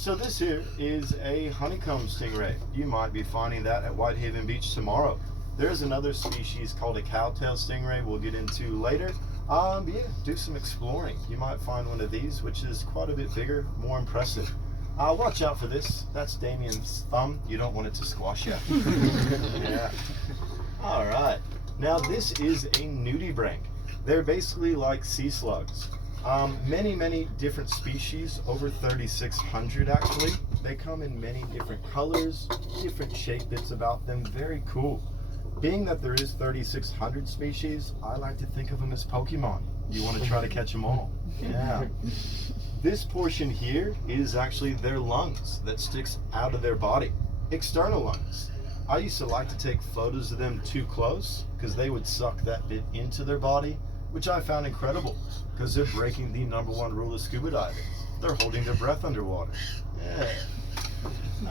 So this here is a honeycomb stingray. You might be finding that at Whitehaven Beach tomorrow. There's another species called a cowtail stingray we'll get into later. But yeah, do some exploring. You might find one of these, which is quite a bit bigger, more impressive. Watch out for this. That's Damien's thumb. You don't want it to squash you. Yeah. All right. Now this is a nudibranch. They're basically like sea slugs. Many different species, over 3,600 actually. They come in many different colors, different shape bits about them. Very cool. Being that there is 3,600 species, I like to think of them as Pokemon. You want to try to catch them all. Yeah. This portion here is actually their lungs that sticks out of their body. External lungs. I used to like to take photos of them too close because they would suck that bit into their body, which I found incredible because they're breaking the #1 rule of scuba diving. They're holding their breath underwater. Yeah.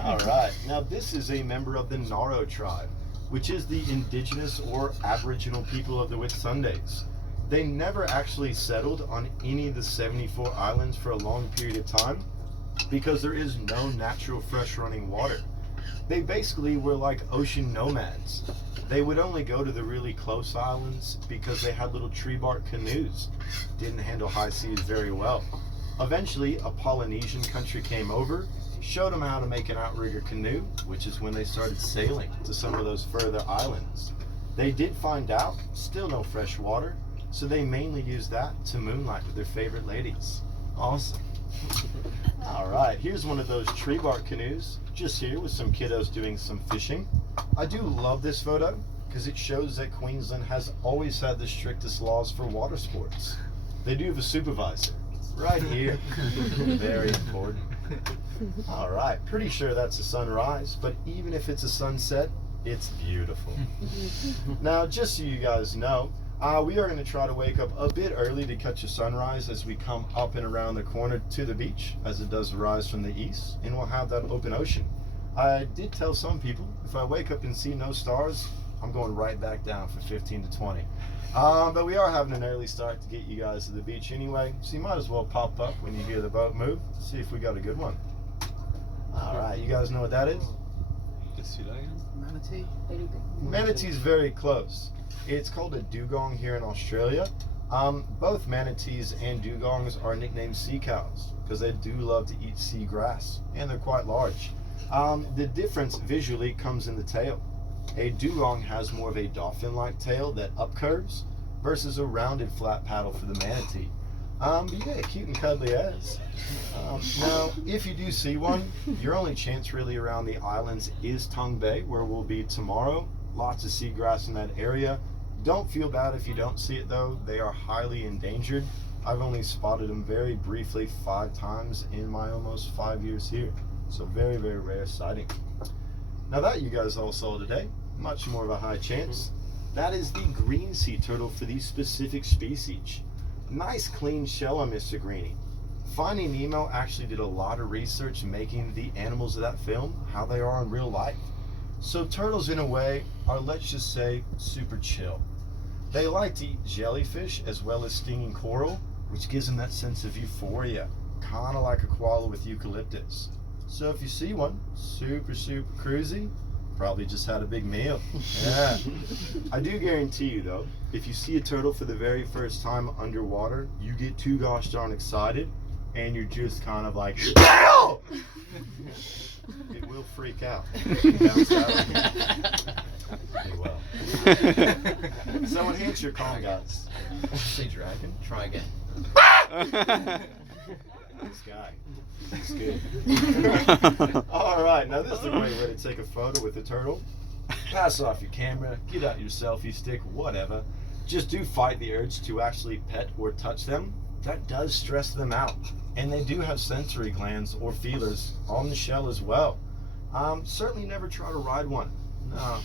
All right. Now this is a member of the Naro tribe, which is the indigenous or aboriginal people of the Whitsundays. They never actually settled on any of the 74 islands for a long period of time because there is no natural fresh running water. They basically were like ocean nomads. They would only go to the really close islands because they had little tree bark canoes. Didn't handle high seas very well. Eventually, a Polynesian country came over, showed them how to make an outrigger canoe, which is when they started sailing to some of those further islands. They did find out, still no fresh water, so they mainly used that to moonlight with their favorite ladies. Awesome. All right, here's one of those tree bark canoes, just here with some kiddos doing some fishing. I do love this photo because it shows that Queensland has always had the strictest laws for water sports. They do have a supervisor right here. Very important. All right, pretty sure that's a sunrise, but even if it's a sunset, it's beautiful. Now, just so you guys know, we are going to try to wake up a bit early to catch a sunrise as we come up and around the corner to the beach, as it does rise from the east, and we'll have that open ocean. I did tell some people, if I wake up and see no stars, I'm going right back down for 15 to 20. But we are having an early start to get you guys to the beach anyway, so you might as well pop up when you hear the boat move to see if we got a good one. All right, you guys know what that is? Manatee? Manatee's very close. It's called a dugong here in Australia. Both manatees and dugongs are nicknamed sea cows because they do love to eat sea grass, and they're quite large. The difference visually comes in the tail. A dugong has more of a dolphin-like tail that upcurves versus a rounded flat paddle for the manatee. But yeah, cute and cuddly as. Now, if you do see one, your only chance really around the islands is Tongue Bay, where we'll be tomorrow. Lots of seagrass in that area. Don't feel bad if you don't see it though. They are highly endangered. I've only spotted them very briefly 5 times in my almost 5 years here. So very rare sighting. Now that you guys all saw today, much more of a high chance. That is the green sea turtle for these specific species. Nice clean shell on Mr. Greenie. Finding Nemo actually did a lot of research making the animals of that film how they are in real life. So turtles in a way are, let's just say, super chill. They like to eat jellyfish as well as stinging coral, which gives them that sense of euphoria, kind of like a koala with eucalyptus. So if you see one, super cruisy, probably just had a big meal. Yeah. I do guarantee you though, if you see a turtle for the very first time underwater, you get too gosh darn excited and you're just kind of like, "Ow!" It will freak out. Bounce out of you. Well. So enhance your calm, guys. Say dragon. Try again. This guy. He's good. All right, now this is a great way to take a photo with a turtle. Pass off your camera, get out your selfie stick, whatever. Just do fight the urge to actually pet or touch them. That does stress them out. And they do have sensory glands or feelers on the shell as well. Certainly never try to ride one. No,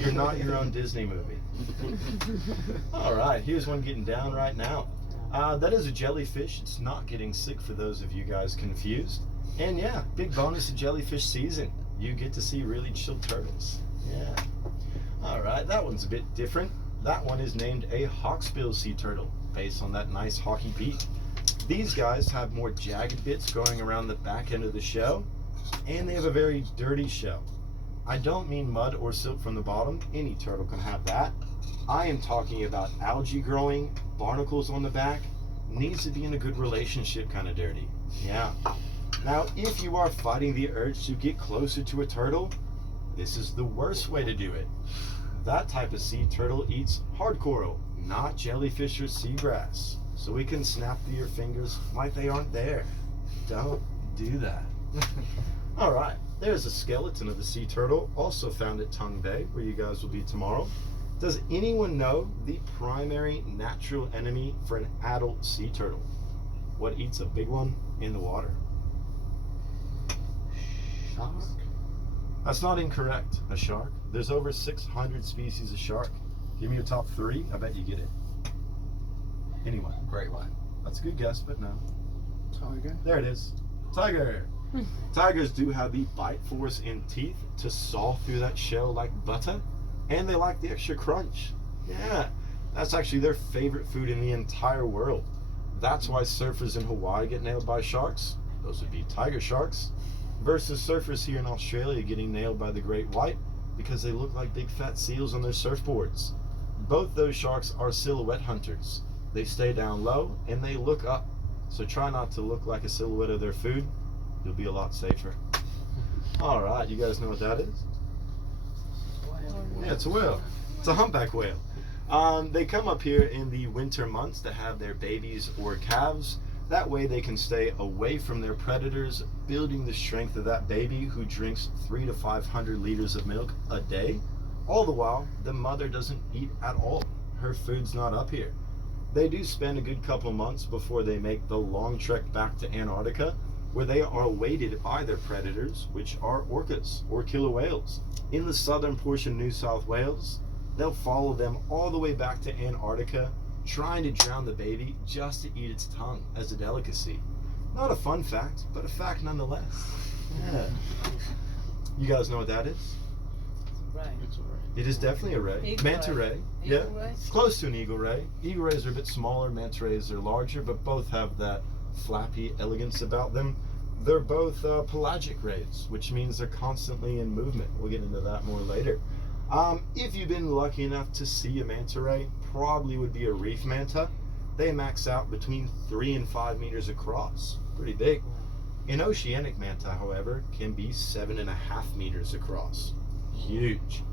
you're not your own Disney movie. All right, here's one getting down right now. That is a jellyfish. It's not getting sick for those of you guys confused. And yeah, big bonus of jellyfish season. You get to see really chill turtles. Yeah. All right, that one's a bit different. That one is named a hawksbill sea turtle, based on that nice hawky beak. These guys have more jagged bits going around the back end of the shell, and they have a very dirty shell. I don't mean mud or silt from the bottom. Any turtle can have that. I am talking about algae growing, barnacles on the back. Needs to be in a good relationship kind of dirty. Yeah. Now, if you are fighting the urge to get closer to a turtle, this is the worst way to do it. That type of sea turtle eats hard coral, not jellyfish or seagrass. So we can snap through your fingers like they aren't there. Don't do that. All right, there's a skeleton of a sea turtle, also found at Tongue Bay, where you guys will be tomorrow. Does anyone know the primary natural enemy for an adult sea turtle? What eats a big one in the water? Shark? That's not incorrect. A shark. There's over 600 species of shark. Give me your top 3. I bet you get it. Anyone? Great white. That's a good guess, but no. Tiger? There it is. Tiger. Tigers do have the bite force in teeth to saw through that shell like butter, and they like the extra crunch. Yeah, that's actually their favorite food in the entire world. That's why surfers in Hawaii get nailed by sharks. Those would be tiger sharks. Versus surfers here in Australia getting nailed by the great white because they look like big fat seals on their surfboards. Both those sharks are silhouette hunters. They stay down low and they look up. So try not to look like a silhouette of their food. You'll be a lot safer. All right, you guys know what that is? Yeah, it's a whale. It's a humpback whale. They come up here in the winter months to have their babies or calves. That way they can stay away from their predators, building the strength of that baby who drinks 300 to 500 liters of milk a day. All the while, the mother doesn't eat at all. Her food's not up here. They do spend a good couple months before they make the long trek back to Antarctica, where they are awaited by their predators, which are orcas or killer whales. In the southern portion of New South Wales, they'll follow them all the way back to Antarctica, trying to drown the baby just to eat its tongue as a delicacy. Not a fun fact, but a fact nonetheless. Yeah. You guys know what that is? Ray. It is definitely a ray. Eagle Manta ray. ray. Eagle Yeah. ray? Close to an eagle ray. Eagle rays are a bit smaller, manta rays are larger, but both have that flappy elegance about them. They're both pelagic rays, which means they're constantly in movement. We'll get into that more later. If you've been lucky enough to see a manta ray, probably would be a reef manta. They max out between 3 and 5 meters across. Pretty big. An oceanic manta, however, can be 7.5 meters across. Huge.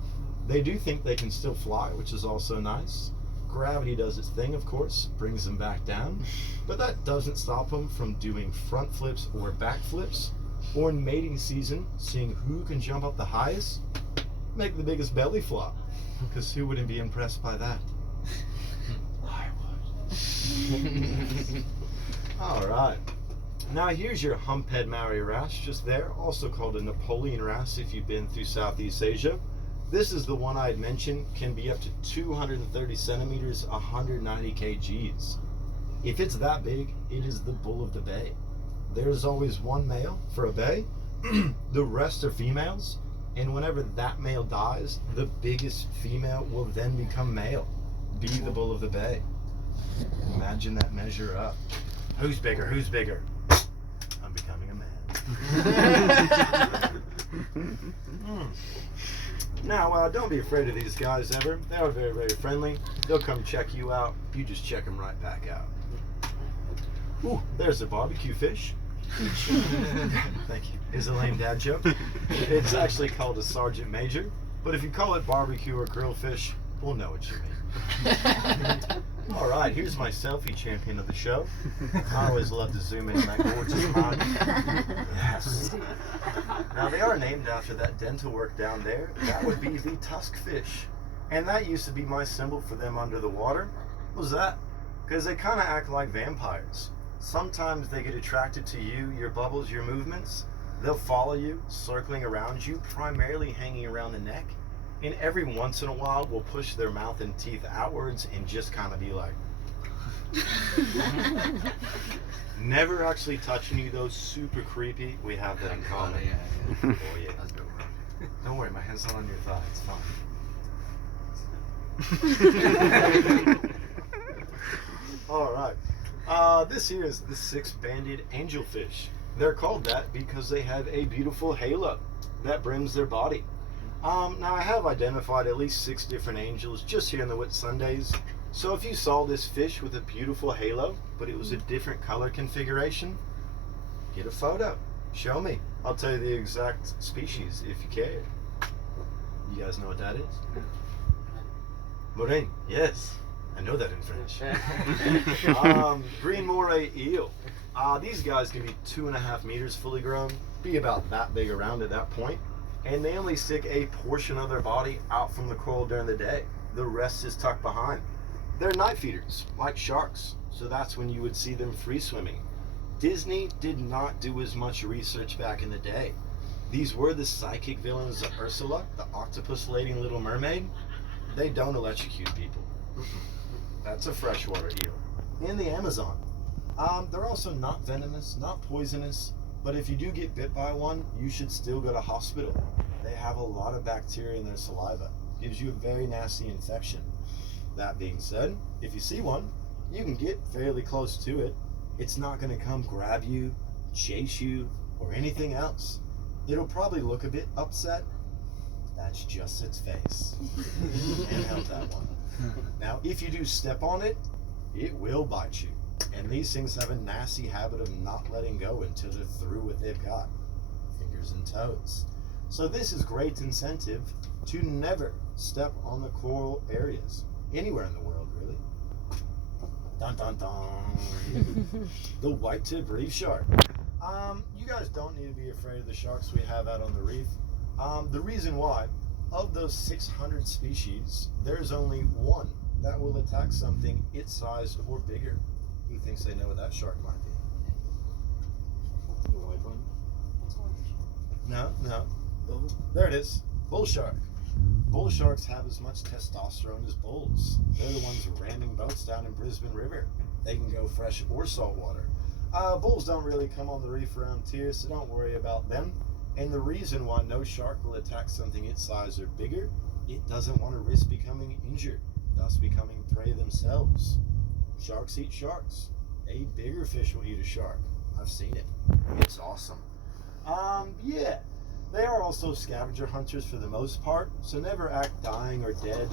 They do think they can still fly, which is also nice. Gravity does its thing, of course, brings them back down, but that doesn't stop them from doing front flips or back flips, or in mating season, seeing who can jump up the highest, make the biggest belly flop, because who wouldn't be impressed by that? I would. All right. Now here's your humphead Maori wrasse, just there, also called a Napoleon wrasse if you've been through Southeast Asia. This is the one I had mentioned, can be up to 230 centimeters, 190 kgs. If it's that big, it is the bull of the bay. There's always one male for a bay, the rest are females, and whenever that male dies, the biggest female will then become male, be the bull of the bay. Imagine that measure up. Who's bigger? Who's bigger? I'm becoming a man. Now, don't be afraid of these guys ever. They are very, very friendly. They'll come check you out. You just check them right back out. Ooh, there's a barbecue fish. Thank you. Is a lame dad joke. It's actually called a sergeant major, but if you call it barbecue or grill fish, we'll know what you mean. All right, here's my selfie champion of the show. I always love to zoom in on that gorgeous mug. Yes. Now, they are named after that dental work down there. That would be the tusk fish. And that used to be my symbol for them under the water. What was that? Because they kind of act like vampires. Sometimes they get attracted to you, your bubbles, your movements. They'll follow you, circling around you, primarily hanging around the neck. And every once in a while, will push their mouth and teeth outwards and just kind of be like... Never actually touching you, though. Super creepy. We have that in common. Yeah. Oh, yeah. Don't worry, my hand's not on your thigh. It's fine. All right. This here is the six-banded angelfish. They're called that because they have a beautiful halo that brims their body. Now I have identified at least 6 different angels just here in the Whitsundays. So if you saw this fish with a beautiful halo, but it was a different color configuration, get a photo. Show me. I'll tell you the exact species if you care. You guys know what that is? Moraine, yes. I know that in French. Green moray eel. These guys can be 2.5 meters fully grown, be about that big around at that point, and they only stick a portion of their body out from the coral during the day. The rest is tucked behind. They're night feeders, like sharks, so that's when you would see them free swimming. Disney did not do as much research back in the day. These were the psychic villains of Ursula, the octopus-laden Little Mermaid. They don't electrocute people. That's a freshwater eel. In the Amazon. They're also not venomous, not poisonous, but if you do get bit by one, you should still go to hospital. They have a lot of bacteria in their saliva. Gives you a very nasty infection. That being said, if you see one, you can get fairly close to it. It's not going to come grab you, chase you, or anything else. It'll probably look a bit upset. That's just its face. Can't help that one. Now, if you do step on it, it will bite you. And these things have a nasty habit of not letting go until they're through what they've got. Fingers and toes. So this is great incentive to never step on the coral areas. Anywhere in the world, really. Dun dun dun. The white-tipped reef shark. You guys don't need to be afraid of the sharks we have out on the reef. The reason why, of those 600 species, there's only one that will attack something its size or bigger. Who thinks they know what that shark might be? The white one? No. There it is. Bull shark. Bull sharks have as much testosterone as bulls. They're the ones ramming boats down in Brisbane River. They can go fresh or saltwater. Bulls don't really come on the reef around here, so don't worry about them. And the reason why no shark will attack something its size or bigger, it doesn't want to risk becoming injured, thus becoming prey themselves. Sharks eat sharks. A bigger fish will eat a shark. I've seen it. It's awesome. Yeah. They are also scavenger hunters for the most part, so never act dying or dead.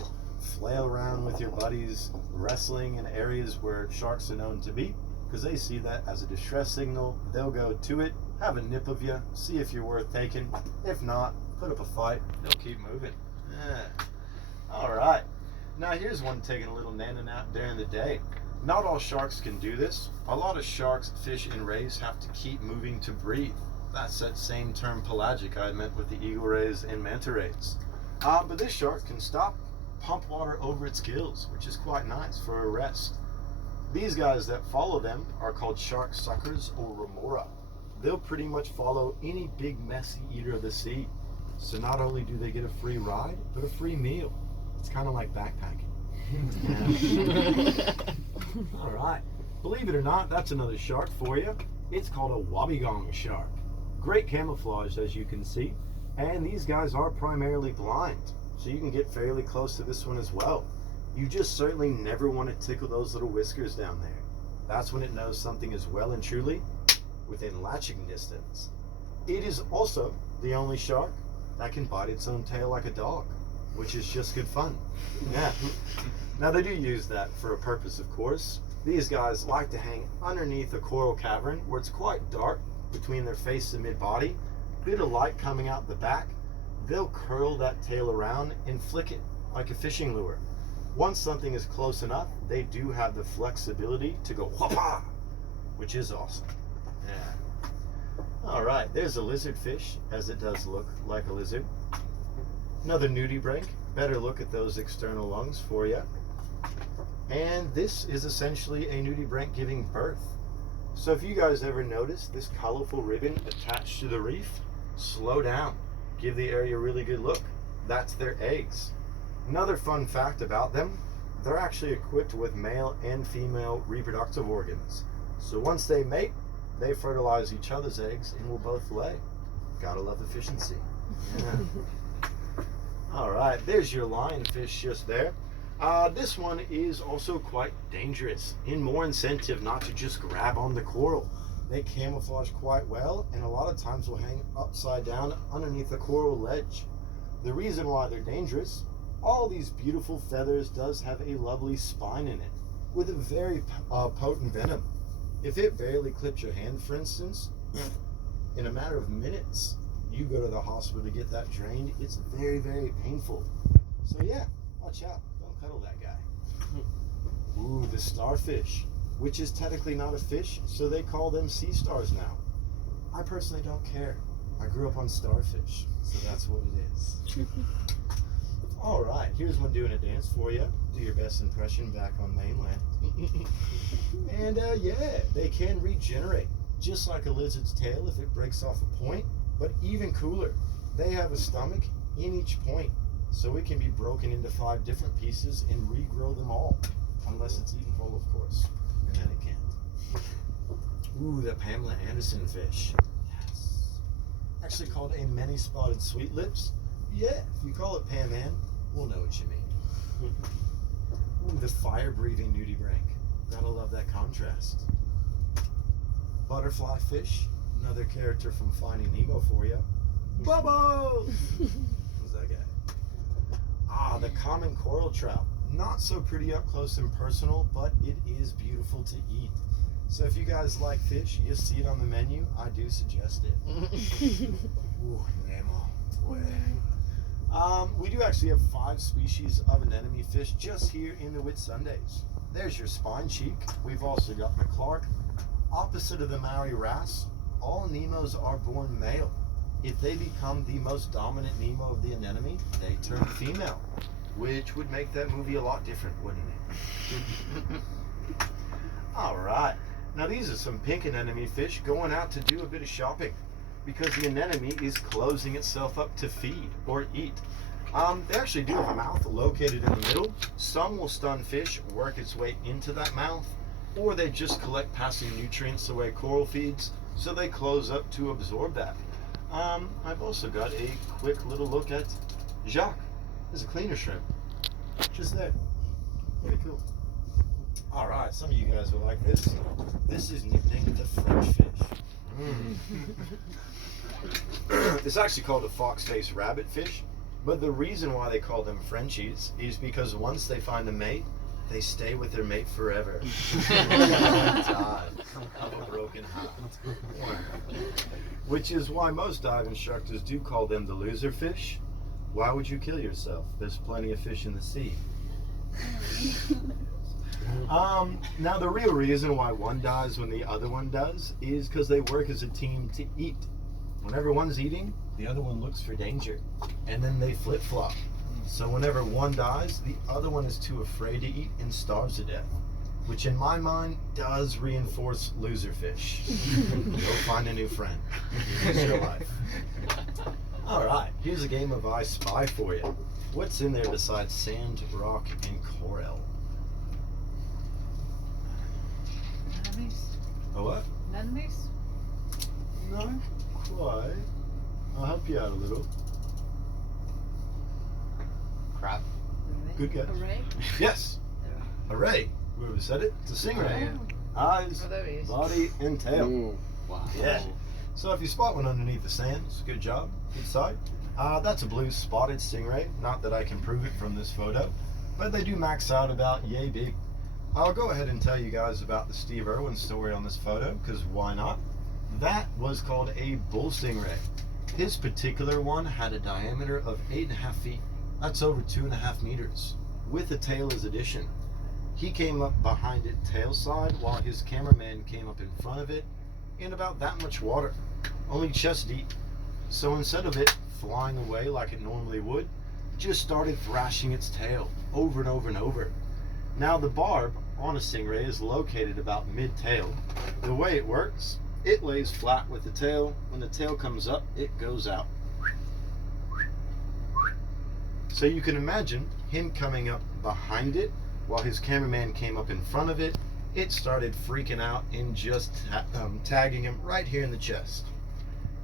Flail around with your buddies, wrestling in areas where sharks are known to be, because they see that as a distress signal. They'll go to it, have a nip of you, see if you're worth taking. If not, put up a fight. They'll keep moving. All right. Now here's one taking a little nana nap during the day. Not all sharks can do this. A lot of sharks, fish, and rays have to keep moving to breathe. That's that same term pelagic I meant with the eagle rays and manta rays. But this shark can stop, pump water over its gills, which is quite nice for a rest. These guys that follow them are called shark suckers or remora. They'll pretty much follow any big messy eater of the sea. So not only do they get a free ride, but a free meal. It's kind of like backpacking. All right. Believe it or not, that's another shark for you. It's called a wobbegong shark. Great camouflage, as you can see. And these guys are primarily blind, so you can get fairly close to this one as well. You just certainly never want to tickle those little whiskers down there. That's when it knows something is well and truly within latching distance. It is also the only shark that can bite its own tail like a dog, which is just good fun. Yeah. Now they do use that for a purpose, of course. These guys like to hang underneath a coral cavern where it's quite dark between their face and mid-body. Bit of light coming out the back. They'll curl that tail around and flick it like a fishing lure. Once something is close enough, they do have the flexibility to go whoppa, which is awesome. Yeah. All right, there's a lizardfish, as it does look like a lizard. Another nudibranch. Better look at those external lungs for you. And this is essentially a nudibranch giving birth. So if you guys ever notice this colorful ribbon attached to the reef, slow down. Give the area a really good look. That's their eggs. Another fun fact about them, they're actually equipped with male and female reproductive organs. So once they mate, they fertilize each other's eggs and will both lay. Gotta love efficiency. Yeah. All right, there's your lionfish just there. This one is also quite dangerous, and more incentive not to just grab on the coral. They camouflage quite well, and a lot of times will hang upside down underneath the coral ledge. The reason why they're dangerous, all these beautiful feathers does have a lovely spine in it, with a very potent venom. If it barely clips your hand, for instance, in a matter of minutes, you go to the hospital to get that drained. It's very, very painful. So yeah, watch out. Don't cuddle that guy. Ooh, the starfish, which is technically not a fish, so they call them sea stars now. I personally don't care. I grew up on starfish, so that's what it is. All right, here's one doing a dance for you. Do your best impression back on mainland. And yeah, they can regenerate, just like a lizard's tail if it breaks off a point, but even cooler, they have a stomach in each point, so it can be broken into 5 different pieces and regrow them all, unless it's eaten whole, of course, and then it can't. Ooh, the Pamela Anderson fish. Yes. Actually called a many-spotted sweet lips. Yeah, if you call it Pam Ann, we'll know what you mean. Ooh, the fire-breathing nudibranch. Gotta love that contrast. Butterfly fish, another character from Finding Nemo for you. Bubbles! Who's that guy? Ah, the common coral trout. Not so pretty up close and personal, but it is beautiful to eat. So if you guys like fish, you see it on the menu, I do suggest it. Ooh, Nemo. We do actually have 5 species of anemone fish just here in the Whitsundays. There's your spine cheek. We've also got McClark. Opposite of the Maori wrasse, all Nemos are born male. If they become the most dominant Nemo of the anemone, they turn female, which would make that movie a lot different, wouldn't it? All right. Now these are some pink anemone fish going out to do a bit of shopping because the anemone is closing itself up to feed or eat. They actually do have a mouth located in the middle. Some will stun fish, work its way into that mouth, or they just collect passing nutrients the way coral feeds, so they close up to absorb that. I've also got a quick little look at Jacques. There's a cleaner shrimp, just there. Very cool. All right, some of you guys will like this. This is nicknamed the French fish. It's actually called a fox-faced rabbit fish, but the reason why they call them Frenchies is because once they find a mate, they stay with their mate forever. God, a broken heart. Which is why most dive instructors do call them the loser fish. Why would you kill yourself? There's plenty of fish in the sea. Now the real reason why one dies when the other one does is because they work as a team to eat. Whenever one's eating, the other one looks for danger, and then they flip-flop. So whenever one dies, the other one is too afraid to eat and starves to death, which in my mind does reinforce loser fish. Go find a new friend. Use your life. All right, here's a game of I Spy for you. What's in there besides sand, rock, and coral? Anemones? A what? Anemones? No, quite. I'll help you out a little. Crab. Good guess. Array? Yes. A ray. Whoever said it. It's a stingray. Eyes, Oh, there he is. body, and tail. Ooh, wow. Yeah. So if you spot one underneath the sand, it's a good job. Good sight. That's a blue spotted stingray. Not that I can prove it from this photo, but they do max out about yay big. I'll go ahead and tell you guys about the Steve Irwin story on this photo, because why not? That was called a bull stingray. His particular one had a diameter of 8.5 feet. That's over 2.5 meters, with a tail as addition. He came up behind it tail side, while his cameraman came up in front of it in about that much water, only chest deep. So instead of it flying away like it normally would, it just started thrashing its tail over and over and over. Now the barb on a stingray is located about mid-tail. The way it works, it lays flat with the tail. When the tail comes up, it goes out. So you can imagine him coming up behind it while his cameraman came up in front of it. It started freaking out and just tagging him right here in the chest.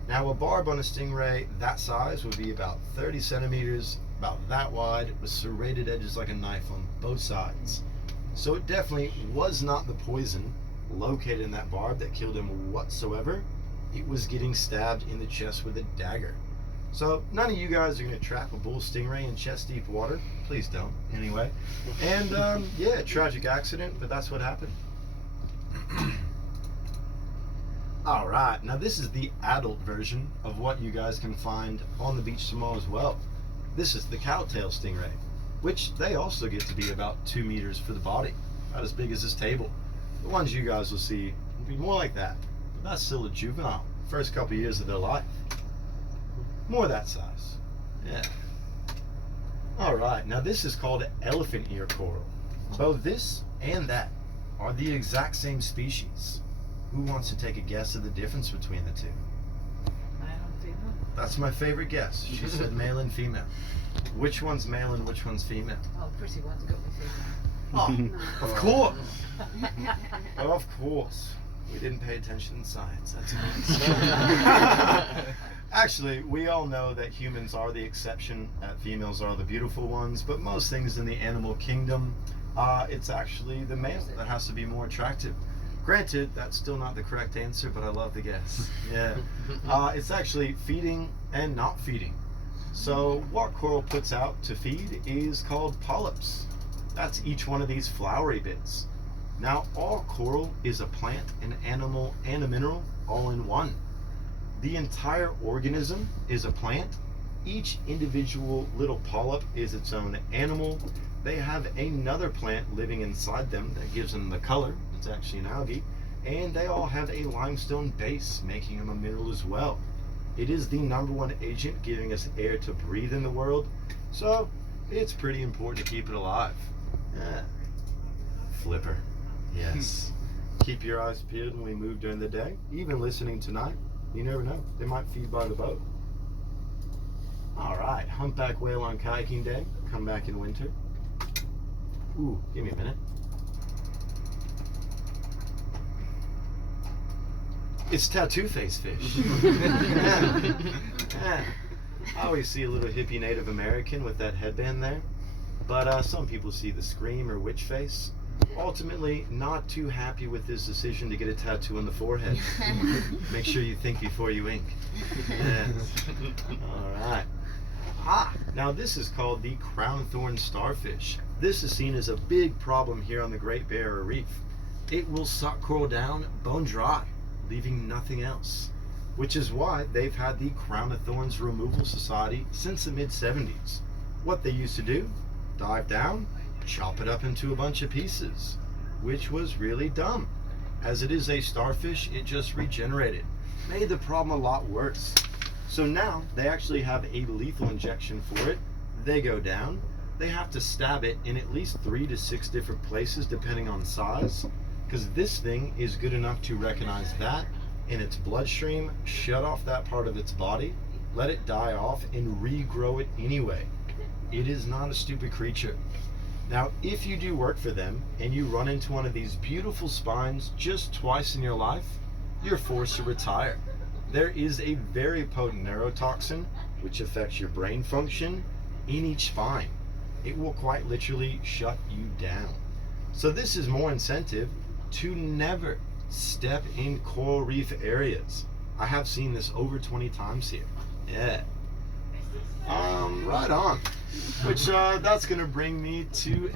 Now a barb on a stingray that size would be about 30 centimeters about that wide, with serrated edges like a knife on both sides. So it definitely was not the poison located in that barb that killed him whatsoever. It was getting stabbed in the chest with a dagger. So none of you guys are going to trap a bull stingray in chest deep water. Please don't, anyway. And yeah, tragic accident, but that's what happened. All right, now this is the adult version of what you guys can find on the beach tomorrow as well. This is the cowtail stingray, which they also get to be about 2 meters for the body, about as big as this table. The ones you guys will see will be more like that, but that's still a juvenile, first couple years of their life. More that size, yeah. All right, now this is called elephant ear coral. Both this and that are the exact same species. Who wants to take a guess of the difference between the two? Male and female. That's my favorite guess. She said male and female. Which one's male and which one's female? Oh, pretty one's got me female. Oh, of course. Of course. We didn't pay attention in science. That's amazing. Actually, we all know that humans are the exception, that females are the beautiful ones, but most things in the animal kingdom, it's actually the male that has to be more attractive. Granted, that's still not the correct answer, but I love the guess. Yeah. It's actually feeding and not feeding. So what coral puts out to feed is called polyps. That's each one of these flowery bits. Now, all coral is a plant, an animal, and a mineral all in one. The entire organism is a plant. Each individual little polyp is its own animal. They have another plant living inside them that gives them the color. It's actually an algae. And they all have a limestone base, making them a mineral as well. It is the #1 agent giving us air to breathe in the world. So it's pretty important to keep it alive. Yeah. Flipper. Yes. Keep your eyes peeled when we move during the day. Even listening tonight. You never know. They might feed by the boat. All right. Humpback whale on kayaking day. Come back in winter. Ooh, give me a minute. It's tattoo face fish. Yeah. Yeah. I always see a little hippie Native American with that headband there. But some people see the scream or witch face. Ultimately, not too happy with his decision to get a tattoo on the forehead. Make sure you think before you ink. Yes. All right. Now this is called the crown thorn starfish. This is seen as a big problem here on the Great Barrier Reef. It will suck coral down bone dry, leaving nothing else, which is why they've had the Crown of Thorns Removal Society since the mid-70s. What they used to do, dive down, chop it up into a bunch of pieces, which was really dumb. As it is a starfish, it just regenerated, made the problem a lot worse. So now they actually have a lethal injection for it. They go down, they have to stab it in at least 3 to 6 different places depending on size, because this thing is good enough to recognize that in its bloodstream, shut off that part of its body, let it die off, and regrow it anyway. It is not a stupid creature. Now, if you do work for them and you run into one of these beautiful spines just twice in your life, you're forced to retire. There is a very potent neurotoxin which affects your brain function in each spine. It will quite literally shut you down. So this is more incentive to never step in coral reef areas. I have seen this over 20 times here. Yeah. Right on. Which that's gonna bring me to